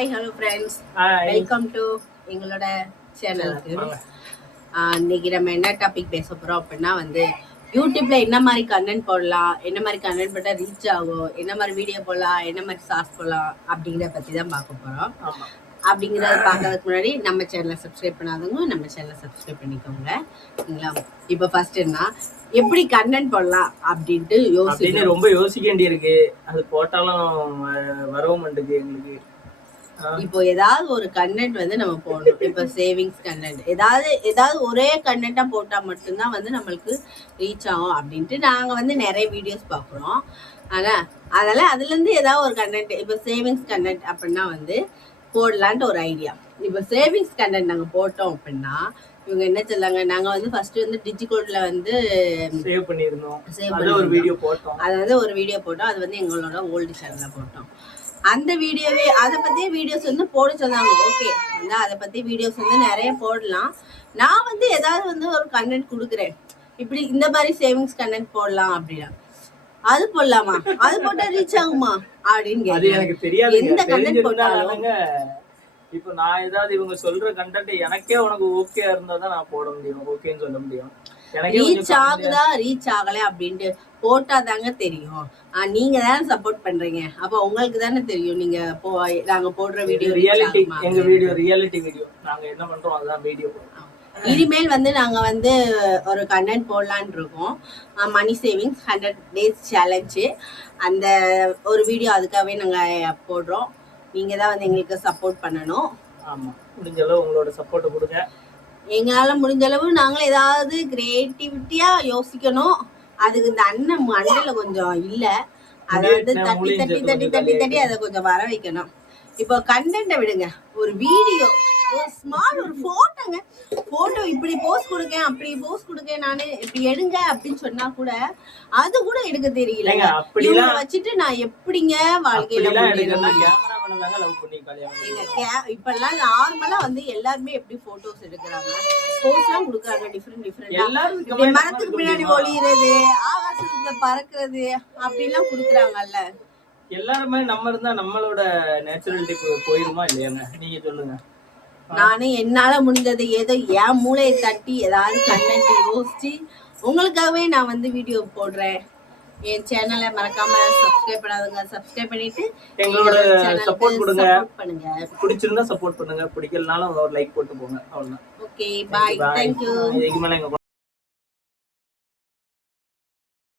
Hi hello friends, welcome to எங்களோட சேனலுக்கு. இன்னைக்கு நம்ம என்ன டாபிக் பேச போகிறோம் அப்படின்னா வந்து யூடியூப்ல என்ன மாதிரி கண்டென்ட் போடலாம், என்ன மாதிரி கண்டென்ட் போட்டால் ரீச் ஆகும், என்ன மாதிரி வீடியோ போடலாம், என்ன மாதிரி ஷார்ட்ஸ் போடலாம் அப்படிங்கிறத பற்றி தான் பார்க்க போகிறோம். அப்படிங்கிறத பார்க்கறதுக்கு முன்னாடி நம்ம சேனலை சப்ஸ்கிரைப் பண்ணாதவங்க நம்ம சேனலை சப்ஸ்கிரைப் பண்ணிக்கோங்க. சரிங்களா? இப்போ ஃபர்ஸ்ட் என்ன எப்படி கண்டென்ட் போடலாம் அப்படின்ட்டு ரொம்ப யோசிக்க வேண்டியிருக்கு. அது போட்டாலும் வரவும் மாட்டேங்குது எங்களுக்கு. இப்போ ஏதாவது ஒரு கண்டென்ட் வந்து நம்ம போடணும். இப்போ சேவிங்ஸ் கண்டென்ட் ஏதாவது ஒரே கண்டென்ட்டா போட்டா மட்டும்தான் வந்து நம்மளுக்கு ரீச் ஆகும் அப்படின்ட்டு நாங்க வந்து நிறைய வீடியோஸ் பார்க்குறோம். அதனால அதுல இருந்து ஏதாவது ஒரு கண்டென்ட், இப்போ சேவிங்ஸ் கண்டென்ட் அப்படின்னா வந்து போடலான்ட்டு ஒரு ஐடியா. இப்போ சேவிங்ஸ் கண்டென்ட் நாங்க போட்டோம் அப்படின்னா இவங்க என்ன சொல்லாங்க, நாங்க வந்து ஃபர்ஸ்ட் வந்து டிஜிகோட்ல வந்து சேவ் பண்ணிருந்தோம். அது ஒரு வீடியோ போட்டோம். அது வந்து எங்களோட ஓல்டு சேனல்ல போட்டோம். அந்த வீடியோவே அதை பத்தியே வீடியோஸ் வந்து போட சொன்னாங்க. ஓகே, வந்து அதை பத்தி வீடியோஸ் வந்து நிறைய போடலாம். நான் வந்து ஏதாவது வந்து ஒரு கண்டென்ட் கொடுக்குறேன், இப்படி இந்த மாதிரி சேவிங்ஸ் கண்டென்ட் போடலாம் அப்படின்னா அது போடலாமா, அது போட்டா ரீச் ஆகுமா அப்படின்னு கேட்க எந்த கண்டென்ட் போட்டாலும் இப்போ நான் ஏதாவது இவங்க சொல்ற கண்டென்ட் எனக்கே உனக்கு ஓகே இருந்தாதான் நான் போட முடியும், ஓகேன்னு சொல்ல முடியும். ரீச் ஆகுதா ரீச் ஆகல அப்படின்ட்டு போட்டாதாங்க தெரியும். நீங்க தானே சப்போர்ட் பண்றீங்க, அப்ப உங்களுக்கு தானே தெரியும். நீங்க நாங்க போடுற வீடியோ ரியாலிட்டி, எங்க வீடியோ ரியாலிட்டி வீடியோ, நாங்க என்ன பண்றோம் அதுதான் வீடியோ. இனிமேல் வந்து நாங்க வந்து ஒரு கண்டென்ட் போடலான்னு இருக்கோம். மணி சேவிங்ஸ் 100 days சேலஞ்சு, அந்த ஒரு வீடியோ அதுக்காகவே நாங்க போடுறோம். நீங்க தான் வந்து எங்களுக்கு சப்போர்ட் பண்ணணும். ஆமா, முடிஞ்ச அளவு உங்களோட சப்போர்ட் கொடுங்க. எங்களால முடிஞ்ச அளவு நாங்களும் ஏதாவது கிரியேட்டிவிட்டியா யோசிக்கணும். அதுக்கு இந்த அண்ணன் மண்டையில கொஞ்சம் இல்ல, அதை வந்து தட்டி தட்டி தட்டி தட்டி தட்டி அதை கொஞ்சம் வர வைக்கணும். இப்போ கண்டென்ட்டை விடுங்க, ஒரு வீடியோ, ஒரு ஸ்மால் ஒரு போட்டோங்க, போட்டோ இப்படி போஸ்ட் கொடுக்கேன் அப்படி போஸ்ட் கொடுக்கேன், நானு இப்படி எடுங்க அப்படின்னு சொன்னா கூட அது கூட எடுக்க தெரியல. வச்சுட்டு நான் எப்படிங்க வாழ்க்கையில இப்பெல்லாம் நார்மலா வந்து எல்லாருமே எப்படி போட்டோஸ் எடுக்கிறாங்க, போஸ் எல்லாம் கொடுக்குறாங்க டிஃப்ரெண்ட் மரத்துக்கு பின்னாடி ஒளியிறது, ஆகாசத்துல பறக்குறது அப்படிலாம் கொடுக்குறாங்கல்ல. எல்லாருமே நம்ம இருந்தா நம்மளோட நேச்சுரலிட்டி போயிருமா இல்லையாங்க, நீங்க சொல்லுங்க. நானே என்னால முடிஞ்சது ஏதோ என் மூளையை தட்டி ஏதாவது கண்டென்ட் யோசிச்சு உங்களுக்காகவே நான் வந்து வீடியோ போடுறேன். என் சேனலை மறக்காம சப்ஸ்கிரைப் பண்ணாதுங்க, சப்ஸ்கிரைப் பண்ணிட்டு எங்களோட சப்போர்ட் கொடுங்க. பிடிச்சிருந்தா சப்போர்ட் பண்ணுங்க, பிடிக்கலனாலும் ஒரு லைக் போட்டு போங்க, அவ்வளவுதான். ஓகே, பாய், தேங்க்யூ.